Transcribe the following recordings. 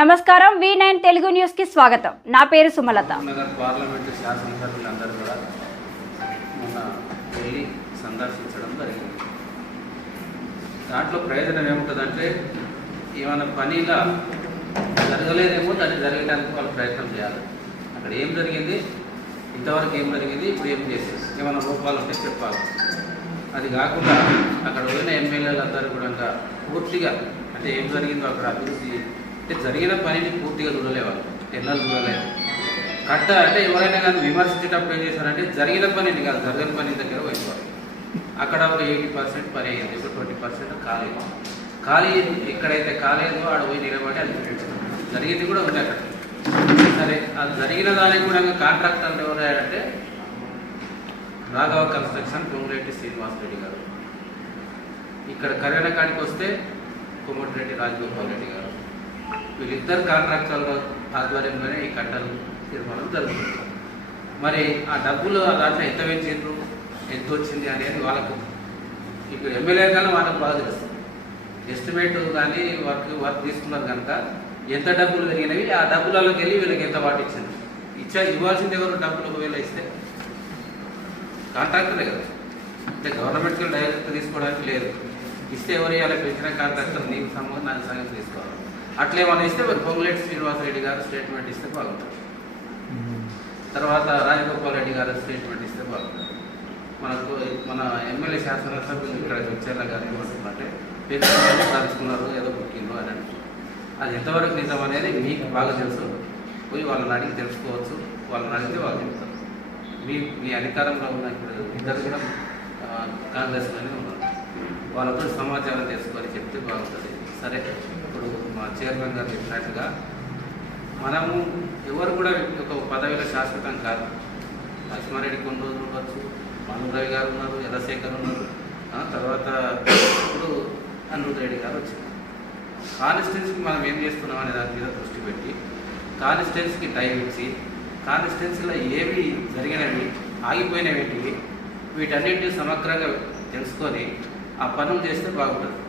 నమస్కారం V nine Telugu న్యూస్కి స్వాగతం. నా పేరు సుమలత. పార్లమెంటు శాసనసభ్యులందరూ కూడా మొన్న వెళ్ళి సందర్శించడం జరిగింది. దాంట్లో ప్రయోజనం ఏముంటుందంటే ఏమైనా పనిలా జరగలేదేమో దాన్ని జరగడానికి వాళ్ళు ప్రయత్నం చేయాలి. అక్కడ ఏం జరిగింది? ఇంతవరకు ఏం జరిగింది? ఇప్పుడు ఏం చేసేది ఏమైనా రూపాలు ఉంటే చెప్పాలి. అది కాకుండా అక్కడ పోయిన ఎమ్మెల్యేలందరూ కూడా ఇంకా పూర్తిగా అంటే ఏం జరిగిందో అక్కడ అభివృద్ధి అంటే జరిగిన పనిని పూర్తిగా చూడలేవాళ్ళు. ఎలా చూడలేదు. కట్ట అంటే ఎవరైనా కానీ విమర్శించేటప్పుడు ఏం చేశారంటే జరిగిన పనిని కాదు జరగని పని దగ్గర పోయిపోవాలి అక్కడ ఒక ఎయిటీ పర్సెంట్ పని అయ్యింది ఒక ట్వంటీ పర్సెంట్ కాలేదు ఖాళీ ఎక్కడైతే కాలేదో ఆడ పోయి నిలబడి అది జరిగింది కూడా ఉంది అక్కడ. సరే అది జరిగిన దానికి కూడా కాంట్రాక్టర్లు ఎవరంటే రాఘవ కన్స్ట్రక్షన్ పొంగురెడ్డి శ్రీనివాస్ రెడ్డి గారు. ఇక్కడ కళ్యాణ కాడికి వస్తే కోమటిరెడ్డి రాజగోపాల్ రెడ్డి గారు. వీళ్ళిద్దరు కాంట్రాక్టర్ల ఆధ్వర్యంలోనే ఈ కట్టలు నిర్మాణం జరుగుతుంది. మరి ఆ డబ్బులు ఆ దాంట్లో ఎంత పెంచిండ్రు? ఎంత వచ్చింది అనేది వాళ్ళకు ఇప్పుడు ఎమ్మెల్యే కానీ వాళ్ళకు బాగా తెలుస్తుంది ఎస్టిమేట్ కానీ వర్క్ వర్క్ తీసుకున్నారు కనుక ఎంత డబ్బులు పెరిగినవి ఆ డబ్బులలోకి వెళ్ళి వీళ్ళకి ఎంత పాటించింది ఇచ్చా ఇవ్వాల్సింది ఎవరు డబ్బులు ఒకవేళ ఇస్తే? కాంట్రాక్టరే కదా. అంటే గవర్నమెంట్కి డైరెక్ట్ తీసుకోవడానికి లేదు. ఇస్తే ఎవరు ఇవ్వాలి? పెంచిన కాంట్రాక్టర్ నీకు సంబంధం నాకు సంగతి తీసుకోవాలి. అట్లే మనం ఇస్తే మరి పొంగులేటి శ్రీనివాసరెడ్డి గారు స్టేట్మెంట్ ఇస్తే బాగుంటుంది. తర్వాత రాజగోపాల్ రెడ్డి గారు స్టేట్మెంట్ ఇస్తే బాగుంటుంది. మనకు మన ఎమ్మెల్యే శాసనసభ్యులు ఇక్కడ వచ్చేలా గారు ఏమంటున్నారంటే పెన్షన్ తలుచుకున్నారు ఏదో బుకింగ్ అని అంటున్నారు. అది ఎంతవరకు నిజం అనేది మీకు బాగా తెలుసు. పోయి వాళ్ళని అడిగి తెలుసుకోవచ్చు. వాళ్ళని అడిగితే వాళ్ళు చెప్తారు. మీ మీ అధికారంలో ఉన్న ఇప్పుడు ఇద్దరు కూడా కాంగ్రెస్లోనే ఉన్నారు. వాళ్ళతో సమాచారం తెలుసుకొని చెప్తే బాగుంటుంది. సరే. మా చైర్మన్ గారు చెప్పినట్లుగా మనము ఎవరు కూడా ఒక పదవిలో శాశ్వతం కాదు. లక్ష్మారెడ్డి కొన్ని రోజులు ఉండొచ్చు మనురవి గారు ఉన్నారు ఎర్రశేఖర్ ఉన్నారు. తర్వాత ఇప్పుడు అనిరుద్ రెడ్డి గారు వచ్చారు. కాన్స్టిట్యున్సీకి మనం ఏం చేస్తున్నాం అనే దాని మీద దృష్టి పెట్టి కాన్స్టిట్యున్సీకి టైం ఇచ్చి కాన్స్టిట్యున్సీలో ఏవి జరిగినవి ఆగిపోయినవి వీటన్నింటినీ సమగ్రంగా తెలుసుకొని ఆ పనులు చేస్తే బాగుంటుంది.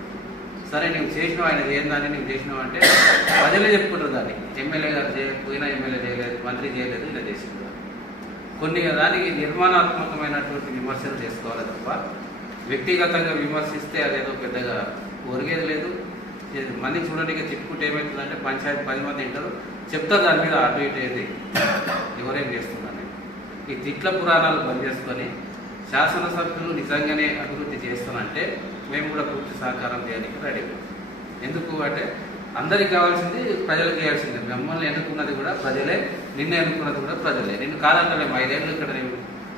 సరే నువ్వు చేసినావు? ఆయన దాన్ని నువ్వు చేసినావు అంటే ప్రజలే చెప్పుకుంటారు దాన్ని. ఎమ్మెల్యే గారు చేయకపోయినా ఎమ్మెల్యే చేయలేదు మంత్రి చేయలేదు ఇలా చేసింది కొన్ని దానికి నిర్మాణాత్మకమైనటువంటి విమర్శలు చేసుకోవాలి తప్ప వ్యక్తిగతంగా విమర్శిస్తే అదేదో పెద్దగా ఒరిగేది లేదు. మళ్ళీ మంది చూడడానికి తిట్టుకుంటే ఏమవుతుందంటే పంచాయతీ పది మంది ఉంటారు చెప్తారు దాని మీద అటు ఇటు ఏది? ఎవరేం చేస్తుందని ఈ తిట్ల పురాణాలు పనిచేసుకొని చేసుకొని శాసనసభ్యులు నిజంగానే అభివృద్ధి చేస్తానంటే మేము కూడా పూర్తి సహకారం చేయడానికి రెడీ ఎందుకు అంటే అందరికి కావాల్సింది ప్రజలకు చేయాల్సింది మిమ్మల్ని ఎన్నుకున్నది కూడా ప్రజలే నిన్ను ఎన్నుకున్నది కూడా ప్రజలే. నిన్ను కాదంటలేము ఐదేళ్ళు ఇక్కడ నేను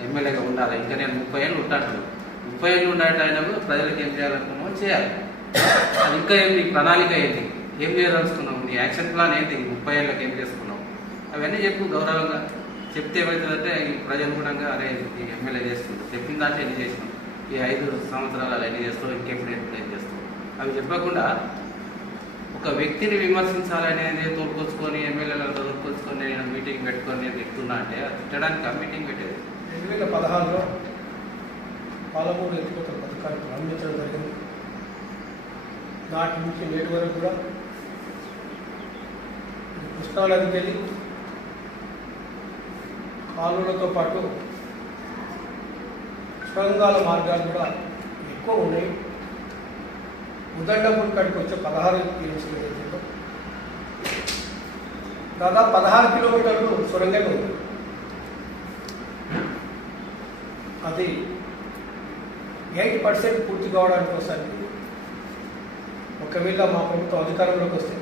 ఎమ్మెల్యేగా ఉండాలి. ఇంకా నేను ముప్పై ఏళ్ళు ఉంటాను. ముప్పై ఏళ్ళు ఉండేటైనప్పుడు ప్రజలకు ఏం చేయాలనుకున్నామో చేయాలి. అది ఇంకా ఏంటి ప్రణాళిక ఏంటి ఏం చేయదలుచుకున్నావు నీ యాక్షన్ ప్లాన్ ఏంటి ముప్పై ఏళ్ళకి ఏం చేసుకున్నావు అవన్నీ చెప్పు గౌరవంగా. చెప్తే ఏమవుతుందంటే ఈ ప్రజలు కూడా అరే ఈ ఎమ్మెల్యే చేస్తుంది చెప్పిన దాంట్లో ఎన్ని చేసినాం? ఈ ఐదు సంవత్సరాలు అలా ఎన్ని చేస్తావు ఇంకెప్పుడు ఎప్పుడు ఏం చేస్తావు? అవి చెప్పకుండా ఒక వ్యక్తిని విమర్శించాలనేది తోలుకొచ్చుకొని ఎమ్మెల్యేలతో తోలుకొచ్చుకొని నేను మీటింగ్ పెట్టుకొని నేను తిట్టున్నా అంటే అది తిట్టడానికి ఆ మీటింగ్ పెట్టేది. రెండు వేల పదహారులో పాలమూరు ఎత్తిపోతల పథకాన్ని ప్రారంభించడం జరిగింది. నాటి నుంచి నేటి వరకు కూడా ఈ కృష్ణానదికి వెళ్ళి కాలువలతో పాటు సొరంగాల మార్గాలు కూడా ఎక్కువ ఉన్నాయి. ఉదండపూర్ కాడికి వచ్చే పదహారు కిలోమీటర్లు ఏదైతుందో దాదాపు పదహారు కిలోమీటర్లు సొరంగమే ఉంది. అది ఎయిట్ పర్సెంట్ పూర్తి కావడానికి వస్తానికి ఒకవేళ మా ప్రభుత్వం అధికారంలోకి వస్తే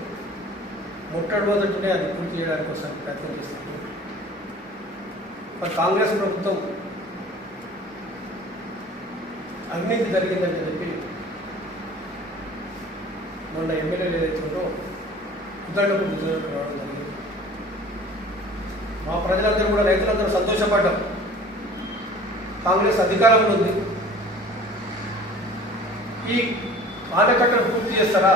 మొట్టమొదటినే అది పూర్తి చేయడానికి వస్తానికి ప్రయత్నం చేస్తాం మరి కాంగ్రెస్ ప్రభుత్వం అవినీతి జరిగిందని చెప్పి మొన్న ఎమ్మెల్యేలు ఏదైతే ఉందో ఉద్దండకు ఉద్యోగం రావడం జరిగింది. మా ప్రజలందరూ కూడా రైతులందరూ సంతోషపడ్డాం. కాంగ్రెస్ అధికారంలో ఉంది. ఈ ఆనకట్టను పూర్తి చేస్తారా?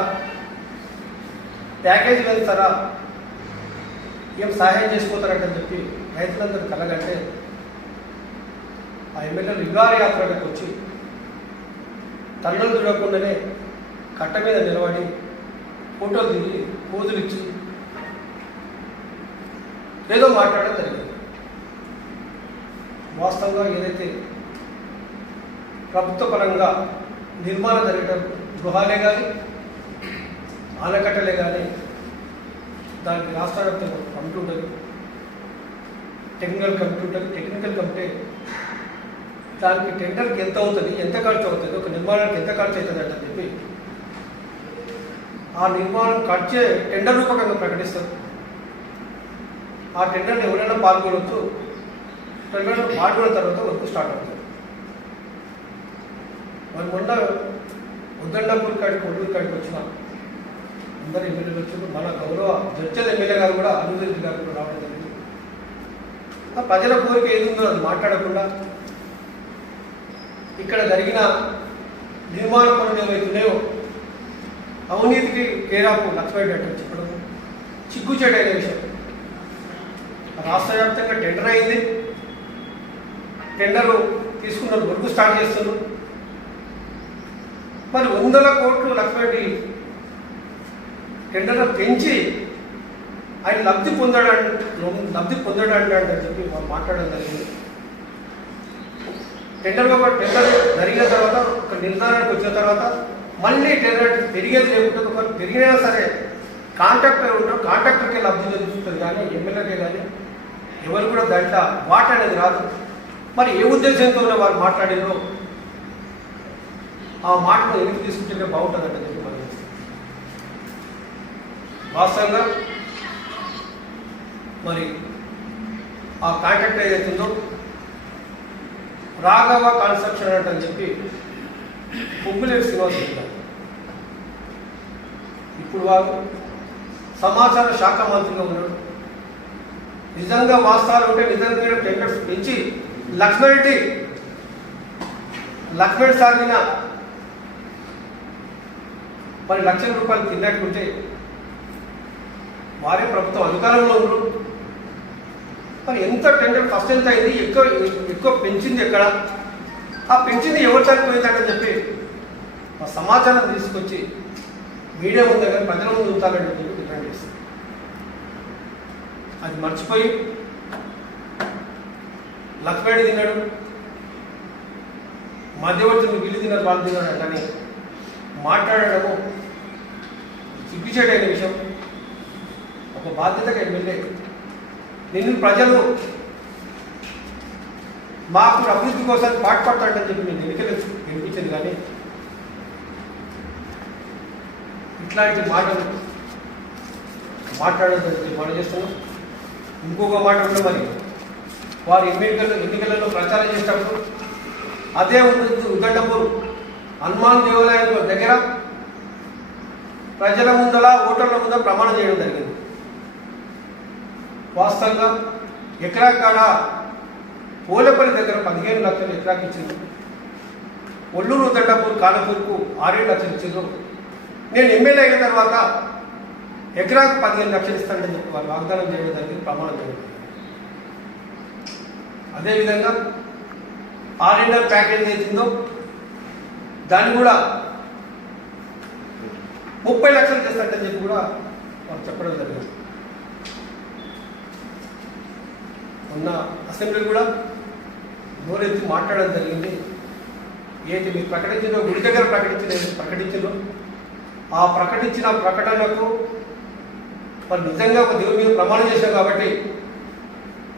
ప్యాకేజీ వెళ్తారా? ఏం సహాయం చేసుకోతారంటని చెప్పి రైతులందరూ కలగంటే ఆ ఎమ్మెల్యేలు విహార యాత్రలకు వచ్చి తల్లులు చూడకుండానే కట్ట మీద నిలబడి ఫోటోలు దిగి పోజులు ఇచ్చి ఏదో మాట్లాడడం జరిగింది. వాస్తవంగా ఏదైతే ప్రభుత్వ పరంగా నిర్మాణం జరగడం గృహాలే కానీ ఆనకట్టలే కానీ దానికి రాష్ట్ర వ్యాప్తంగా కమిటీ ఉంటుంది. టెక్నికల్ కమిటీ ఉంటుంది. టెక్నికల్ కమిటీ దానికి టెండర్కి ఎంత అవుతుంది ఎంత ఖర్చు అవుతుంది ఒక నిర్మాణానికి ఎంత ఖర్చు అవుతుంది అంటే చెప్పి ఆ నిర్మాణం ఖర్చే టెండర్ రూపకంగా ప్రకటిస్తారు. ఆ టెండర్ని ఎవరైనా పాల్గొనవచ్చు టెండర్ పాల్గొన్న తర్వాత వర్క్ స్టార్ట్ అవుతుంది. మరి మొన్న ఉద్దండపూర్ కాడికి కొల్లూరు కాడికి వచ్చిన అందరు ఎమ్మెల్యేలు వచ్చినప్పుడు మన గౌరవ జడ్చల్ ఎమ్మెల్యే గారు కూడా అభివృద్ధి గారు కూడా రావడం జరిగింది. ఆ ప్రజల కోరిక ఏది ఉందో అది మాట్లాడకుండా ఇక్కడ జరిగిన నిర్మాణ పనులు ఏవైతున్నాయో అవినీతికి కేరాపు లక్ష్మయ్యేటట్టు చెప్పడం చిగ్గుచేటైన విషయం. రాష్ట్ర వ్యాప్తంగా టెండర్ అయింది. టెండర్ తీసుకున్న వరకు స్టార్ట్ చేస్తున్నారు. మరి వందల కోట్లు లక్ష్మీ టెండర్ పెంచి ఆయన లబ్ధి పొందడానికి లబ్ధి పొందడానికి అని చెప్పి మాట్లాడడం జరిగింది. టెండర్ టెండర్ జరిగిన తర్వాత ఒక నిర్ధారణకు వచ్చిన తర్వాత మళ్ళీ టెండర్ పెరిగేది లేకుంటే ఒకరు పెరిగినా సరే కాంట్రాక్టర్ ఉంటారు కాంట్రాక్టర్కి లబ్ధి జరుగుతుంది కానీ ఎమ్మెల్యేకే కానీ ఎవరు కూడా దాంట్లో మాట అనేది రాదు. మరి ఏ ఉద్దేశంతో వారు మాట్లాడిందో ఆ మాటను ఎందుకు తీసుకుంటే బాగుంటుందంటే చెప్పి మనం వాస్తవంగా మరి ఆ కాంట్రాక్ట్ ఏదైతుందో రాఘవ కన్స్ట్రక్షన్ అని చెప్పి పుబ్బులేరు శ్రీనివాస్ చెప్పారు. ఇప్పుడు వారు సమాచార శాఖ మంత్రిగా ఉన్నాడు నిజంగా వాస్తవాలు ఉంటే నిజంగా టెండర్స్ పెంచి లక్ష్మణరెడ్డి లక్ష్మణ్ సాగిన మరి లక్షల రూపాయలు తిన్నట్టుంటే వారే ప్రభుత్వం అధికారంలో ఉన్నారు. మరి ఎంత టెండర్ ఫస్ట్ ఎంత అయింది? ఎక్కువ ఎక్కువ పెంచింది ఎక్కడ? ఆ పెంచింది ఎవరు చనిపోయిందంటే చెప్పి ఆ సమాచారం తీసుకొచ్చి మీడియా ముందు దగ్గర ప్రజల ముందు ఉంచాలని చెప్పి డిమాండ్ చేస్తుంది అది మర్చిపోయి లక్ష్మేడి తిన్నాడు మధ్యవర్తిని వీళ్ళు తిన్నారు వాళ్ళు తిన్నాడు కానీ మాట్లాడడము సిగ్గుచేటైన విషయం. ఒక బాధ్యతగా ఎమ్మెల్యే నిన్ను ప్రజలు మాకు అభివృద్ధి కోసం పాటుపడతాడని చెప్పి నేను ఎన్నికలు గెలిపించింది కానీ ఇట్లాంటి మాటలు మాట్లాడదని చెప్పి మనం చేస్తున్నాం. ఇంకొక మాట కూడా మరి వారు ఎన్నికల్లో ఎన్నికలలో ప్రచారం చేసేటప్పుడు అదే ఉంటుంది ఉద్దండపూర్ హనుమాన్ దేవాలయం దగ్గర ప్రజల ముందల ఓటర్ల ముందర ప్రమాణం చేయడం జరిగింది. వాస్తవంగా ఎకరా కాడ పోలేపల్లి దగ్గర పదిహేను లక్షలు ఎకరాకి ఇచ్చింది ఒల్లూరు ఉద్దండపూర్ కానపూర్కు ఆరేడు లక్షలు ఇచ్చిండ్రు. నేను ఎమ్మెల్యే అయిన తర్వాత ఎకరాకు పదిహేను లక్షలు ఇస్తానని చెప్పి వారు వాగ్దానం చేయడం జరిగింది ప్రమాణం జరిగింది. అదేవిధంగా ఆర్ఎండర్ ప్యాకేజ్ ఏదైతుందో దాన్ని కూడా ముప్పై లక్షలు చేస్తాడని చెప్పి కూడా వారు చెప్పడం జరిగింది. ఉన్న అసెంబ్లీ కూడా నోరెత్తి మాట్లాడడం జరిగింది. ఏది మీరు ప్రకటించిందో గుడి దగ్గర ప్రకటించిన ప్రకటించిందో ఆ ప్రకటించిన ప్రకటనకు మరి నిజంగా ఒక దేవుడి మీద ప్రమాణం చేశాం కాబట్టి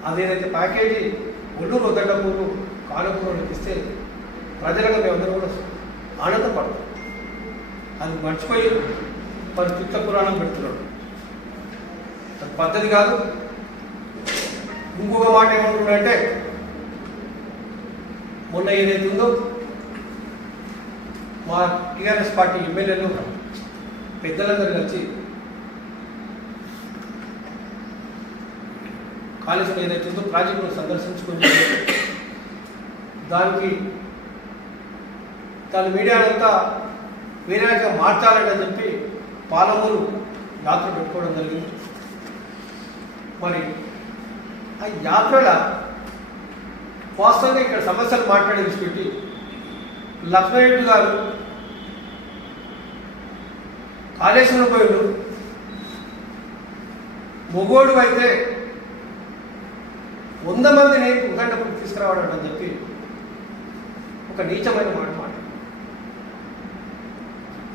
అదేదైతే ప్యాకేజీ ఒళ్ళూరు వద్దడపూరు కానుకూరు ఇస్తే ప్రజలకు మేమందరం కూడా ఆనందపడతాం. అది మర్చిపోయి మరి చిత్త పురాణం పెడుతున్నాడు. పద్ధతి కాదు. ఇంకొక మాట ఏమంటున్నాడంటే మొన్న ఏదైతే ఉందో మా టీఆర్ఎస్ పార్టీ ఎమ్మెల్యేలు పెద్దలందరూ కలిసి కాళేశ్వరం ఏదైతే ఉందో ప్రాజెక్టును సందర్శించుకుని దానికి తన మీడియాలంతా వేరేగా మార్చాలని చెప్పి పాలమూరు యాత్ర పెట్టుకోవడం జరిగింది. మరి ఆ యాత్రల వాస్తవంగా ఇక్కడ సమస్యలు మాట్లాడి విడిచిపెట్టి లక్ష్మణరెడ్డి గారు కాళేశ్వరం పోయిండు మొగోడు అయితే వంద మందిని ఉదండపురికి తీసుకురావడం అని చెప్పి ఒక నీచమైన మాట మాట.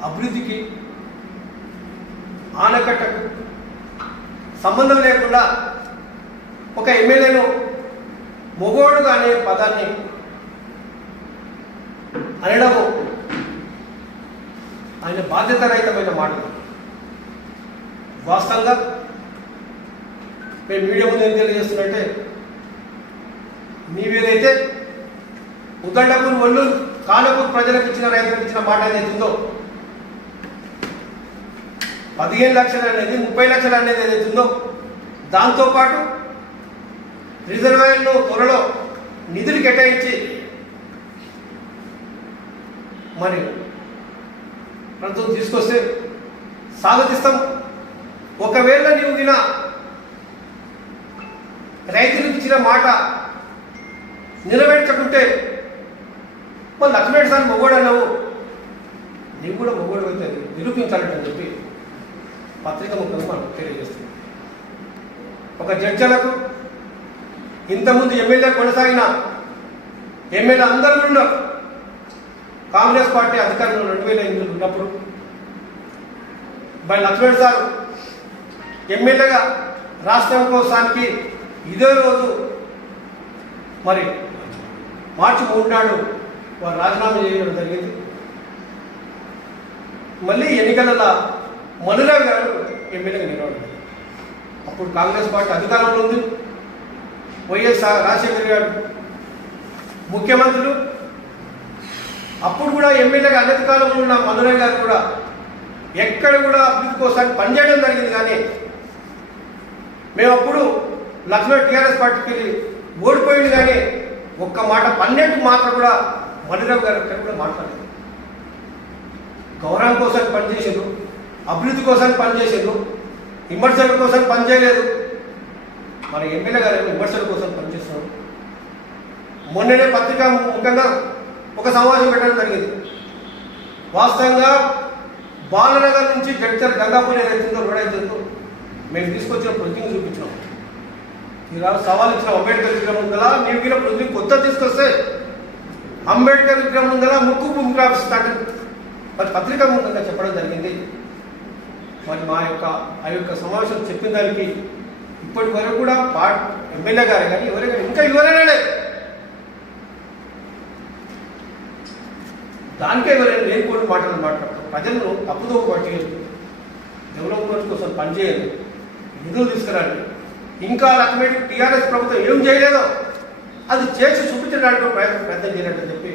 అభివృద్ధికి ఆనకట్టకు సంబంధం లేకుండా ఒక ఎమ్మెల్యేను మొగోడు అనే పదాన్ని అనడము ఆయన బాధ్యతారహితమైన మాట వాస్తవంగా మేము మీడియా ముందు ఏం తెలియజేస్తున్నట్టే మీవేదైతే ఉద్దండపూర్ ఒళ్ళు కానపూర్ ప్రజలకు ఇచ్చిన రైతులకు ఇచ్చిన మాట ఏదైతే ఉందో పదిహేను లక్షలు అనేది ముప్పై లక్షలు అనేది ఏదైతే ఉందో దాంతోపాటు రిజర్వాయర్లో త్వరలో నిధులు కేటాయించి మరి ప్రభుత్వం తీసుకొస్తే స్వాగతిస్తాం. ఒకవేళ నీవు విన రైతులకు ఇచ్చిన మాట నిలబెట్టకుంటే మరి లక్ష్మణ్ సార్ మొగోడు అన్నావు. నీవు కూడా మొగోడు అయితే నిరూపించాలంటని చెప్పి పత్రిక ముఖ్యంగా మనం తెలియజేస్తుంది. ఒక జడ్జలకు ఇంతకుముందు ఎమ్మెల్యే కొనసాగిన ఎమ్మెల్యే అందరూ ఉన్నారు కాంగ్రెస్ పార్టీ అధికారంలో రెండు వేల ఎనిమిదిలో ఉన్నప్పుడు బై లక్ష్మణ్ సార్ ఎమ్మెల్యేగా రాష్ట్రం కోసానికి ఇదే రోజు మరి మార్చి మూడు నాడు వారు రాజీనామా చేయడం జరిగింది. మళ్ళీ ఎన్నికలలో మనురావు గారు ఎమ్మెల్యేగా నిలబడ్డారు అప్పుడు కాంగ్రెస్ పార్టీ అధికారంలో ఉంది. వైఎస్ఆర్ రాజశేఖర్ గారు ముఖ్యమంత్రులు అప్పుడు కూడా ఎమ్మెల్యేగా అనేక కాలంలో ఉన్న మధురయ్య గారు కూడా ఎక్కడ కూడా అభివృద్ధి కోసం పనిచేయడం జరిగింది కానీ మేము అప్పుడు లక్ష్మీ టీఆర్ఎస్ పార్టీకి వెళ్ళి ఓడిపోయింది కానీ ఒక్క మాట పన్నెండు మాత్రం కూడా మధురావు గారు ఎక్కడ కూడా మాట్లాడలేదు. గౌరవం కోసం పనిచేసారు అభివృద్ధి కోసం పనిచేసారు విమర్శల కోసం పనిచేయలేదు. మన ఎమ్మెల్యే గారు విమర్శల కోసం పనిచేస్తున్నారు మొన్ననే పత్రికా ముఖ్యంగా ఒక సమావేశం పెట్టడం జరిగింది. వాస్తవంగా బాలనగర్ నుంచి జడ్చర్ గంగాపూర్ ఏదైతుందో రోడ్ అవుతుందో మేము తీసుకొచ్చిన ప్రొజెక్ట్ చూపించినాం. ఈరోజు సవాల్ ఇచ్చిన అంబేద్కర్ విగ్రహం ఉందా మేము గిన ప్రొజెక్ట్ కొత్త తీసుకొస్తే అంబేద్కర్ విగ్రహం ఉందా ముక్కు ముగ్గురు ఆఫీస్ మరి పత్రికా ముఖ్యంగా చెప్పడం జరిగింది. మరి మా యొక్క ఆ యొక్క సమావేశం చెప్పిన దానికి ఇప్పటి వరకు కూడా పార్ట్ ఎమ్మెల్యే గారు కానీ ఎవరే కానీ ఇంకా ఎవరైనా లేదు. దానికే ఎవరైనా లేనిపోయిన మాటలు మాట్లాడతారు. ప్రజలను తప్పుదో పట్టేయద్దు డెవలప్మెంట్ కోసం పనిచేయదు నిధులు తీసుకురండి. ఇంకా రకమైన టీఆర్ఎస్ ప్రభుత్వం ఏం చేయలేదో అది చేసి చూపించడానికి ప్రయత్నం ప్రయత్నం చేయాలని చెప్పి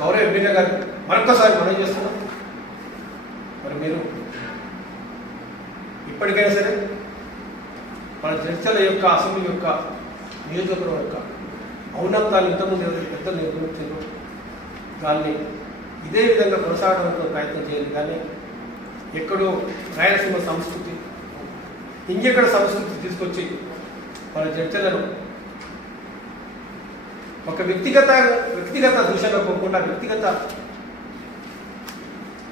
గౌరవ ఎమ్మెల్యే గారు మరొకసారి మనం చేస్తున్నాం. మరి మీరు ఇప్పటికైనా సరే మన చర్చల యొక్క అసెంబ్లీ యొక్క నియోజకవర్గం యొక్క ఔన్నత్యాన్ని ఇంతకుముందు ఎవరైతే పెద్దలు నిర్వహించారో దాన్ని ఇదే విధంగా కొనసాగడంతో ప్రయత్నం చేయాలి. కానీ ఎక్కడో రాయలసీమ సంస్కృతి ఇంకెక్కడ సంస్కృతి తీసుకొచ్చి మన చర్చలను ఒక వ్యక్తిగత వ్యక్తిగత దూషణ పోకుండా వ్యక్తిగత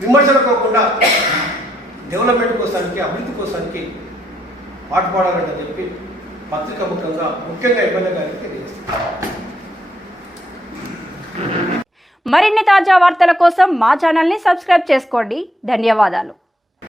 విమర్శన పోకుండా డెవలప్మెంట్ కోసానికి అభివృద్ధి కోసానికి పాట పాడాలని చెప్పి పత్రిక ముఖ్యంగా ముఖ్యంగా ఎమ్మెల్యే గారికి తెలియజేస్తాను మరిన్ని తాజా వార్తల కోసం మా ఛానల్ని సబ్స్క్రైబ్ చేసుకోండి. ధన్యవాదాలు.